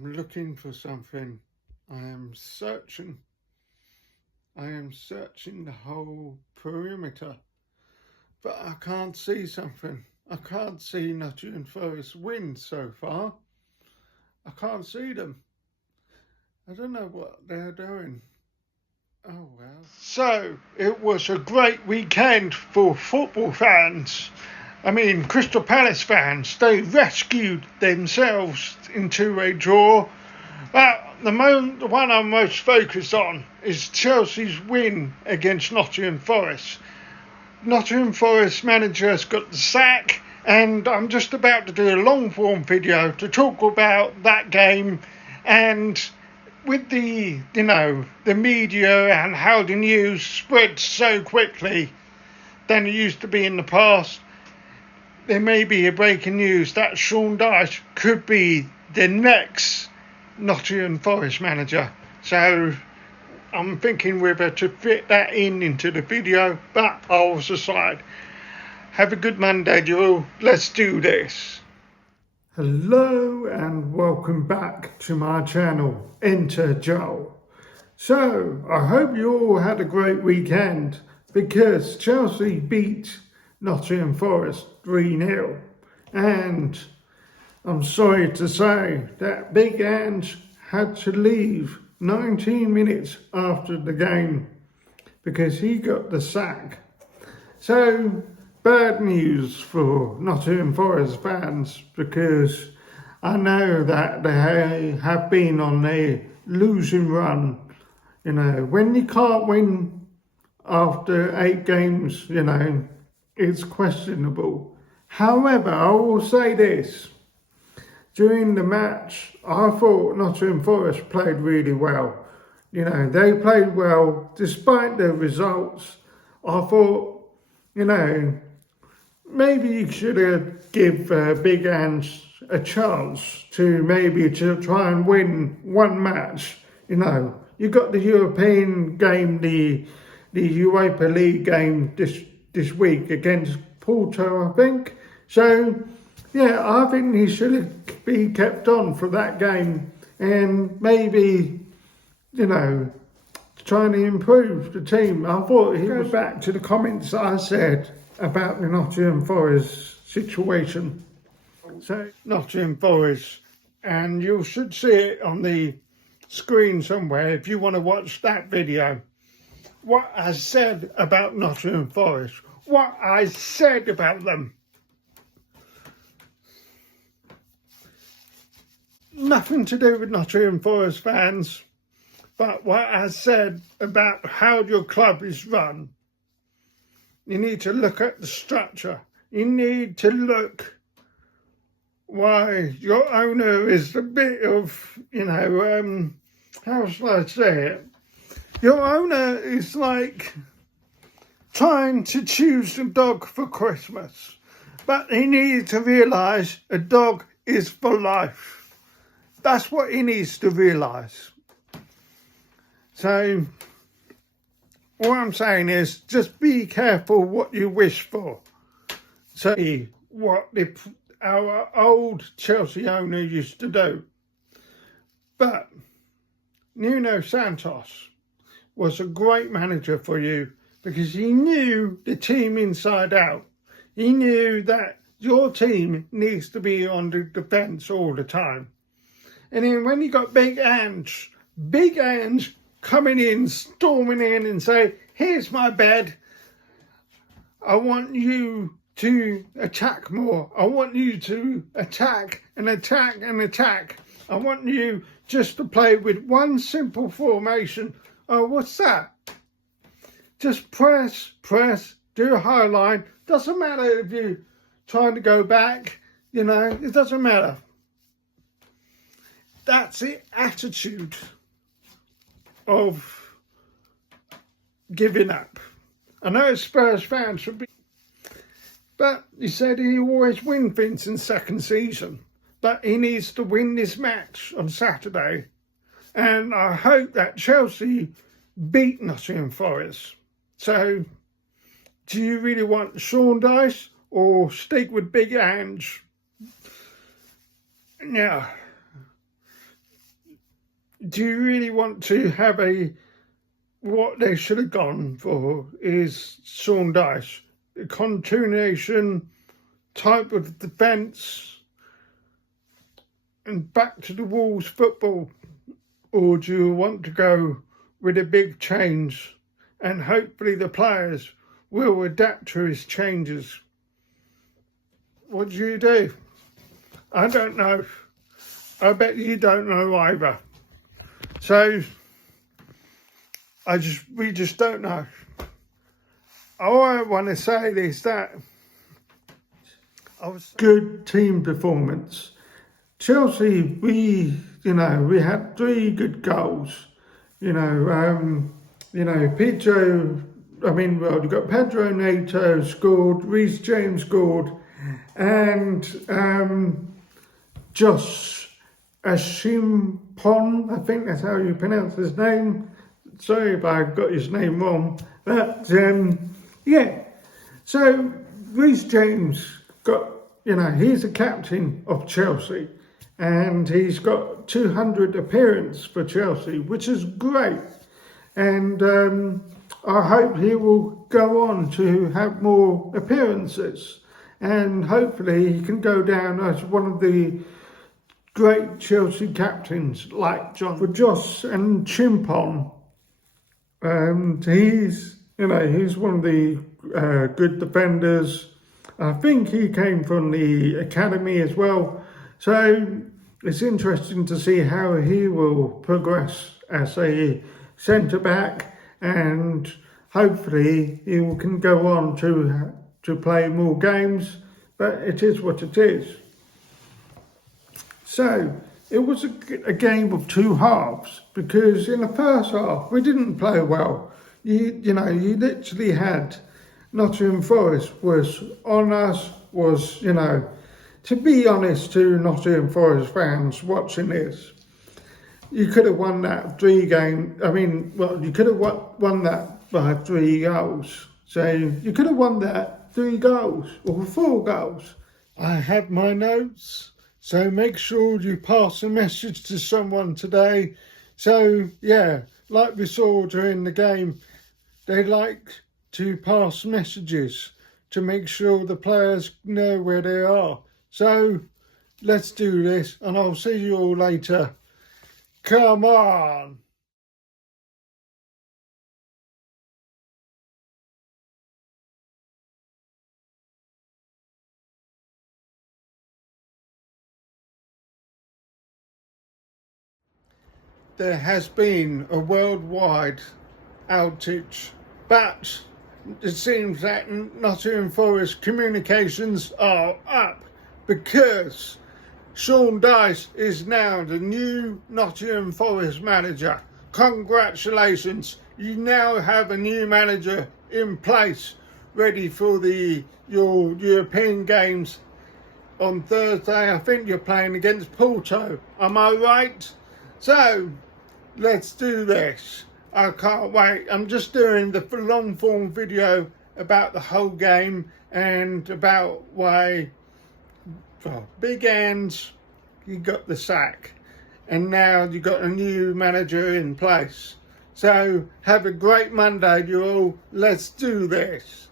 am looking for something. I am searching the whole perimeter, but I can't see something. I can't see Nottingham Forest win so far. I can't see them. I don't know what they're doing. Oh well. So it was a great weekend for football fans. I mean, Crystal Palace fans, they rescued themselves into a draw. But the one I'm most focused on is Chelsea's win against Nottingham Forest. Nottingham Forest manager has got the sack, and I'm just about to do a long form video to talk about that game. And with the media and how the news spreads so quickly than it used to be in the past, there may be a breaking news that Sean Dyche could be the next Nottingham Forest manager. So I'm thinking whether to fit that into the video, but I'll decide. Have a good Monday, Joel. Let's do this. Hello and welcome back to my channel, EnterJoel. So I hope you all had a great weekend, because Chelsea beat Nottingham Forest 3-0, and I'm sorry to say that Big Ange had to leave 19 minutes after the game because he got the sack. So bad news for Nottingham Forest fans, because I know that they have been on a losing run. You know, when you can't win after 8 games, you know, it's questionable. However, I will say this. During the match, I thought Nottingham Forest played really well. You know, they played well despite the results. I thought, you know, maybe you should have give Big Ange a chance to try and win one match. You know, you got the European game, the Europa League game this week against Porto, I think. So yeah, I think he should be kept on for that game, and maybe, you know, trying to improve the team. I thought he was back to the comments I said about the Nottingham Forest situation. So Nottingham Forest, and you should see it on the screen somewhere if you want to watch that video. What I said about Nottingham Forest, what I said about them. Nothing to do with Nottingham Forest fans, but what I said about how your club is run. You need to look at the structure. You need to look why your owner is a bit of, you know, how shall I say it? Your owner is like trying to choose a dog for Christmas, but he needs to realise a dog is for life. That's what he needs to realise. So what I'm saying is, just be careful what you wish for. So what our old Chelsea owner used to do. But Nuno Santos was a great manager for you, because he knew the team inside out. He knew that your team needs to be on the defence all the time. And then when you got Big Ange coming in, storming in and say, here's my bed. I want you to attack more. I want you to attack and attack and attack. I want you just to play with one simple formation. Oh, what's that? Just press, do a high line. Doesn't matter if you're trying to go back, you know, it doesn't matter. That's the attitude of giving up. I know Spurs fans should be, but he said he always wins things in second season. But he needs to win this match on Saturday. And I hope that Chelsea beat Nottingham Forest. So, do you really want Sean Dyche or stick with Big Ange? Yeah. do you really want to have what they should have gone for is Sean Dyche, a continuation type of defence and back to the Wolves football? Or do you want to go with a big change and hopefully the players will adapt to his changes? What do you do? I don't know. I bet you don't know either. So we just don't know. All I want to say is that good team performance. Chelsea, we had 3 good goals. You've got Pedro Neto scored, Reece James scored, and Josh Ashimpon, I think that's how you pronounce his name. Sorry if I got his name wrong. But, So, Reece James he's the captain of Chelsea. And he's got 200 appearances for Chelsea, which is great. And I hope he will go on to have more appearances. And hopefully he can go down as one of the great Chelsea captains like Josh and Chimpon. He's one of the good defenders. I think he came from the academy as well. So it's interesting to see how he will progress as a centre-back, and hopefully he can go on to play more games, but it is what it is. So it was a game of 2 halves, because in the first half we didn't play well. You literally had Nottingham Forest was on us, to be honest to Nottingham Forest fans watching this, you could have won that 3 game. You could have won that by 3 goals. So you could have won that 3 goals or 4 goals. I have my notes, so make sure you pass a message to someone today. So yeah, like we saw during the game, they like to pass messages to make sure the players know where they are. So let's do this, and I'll see you all later. Come on! There has been a worldwide outage, but it seems that Nottingham Forest communications are up, because Sean Dyche is now the new Nottingham Forest manager. Congratulations, you now have a new manager in place, ready for your European games on Thursday. I think you're playing against Porto, am I right? So, let's do this. I can't wait. I'm just doing the long form video about the whole game and about why Big Ange, he got the sack, and now you got a new manager in place. So have a great Monday, you all. Let's do this.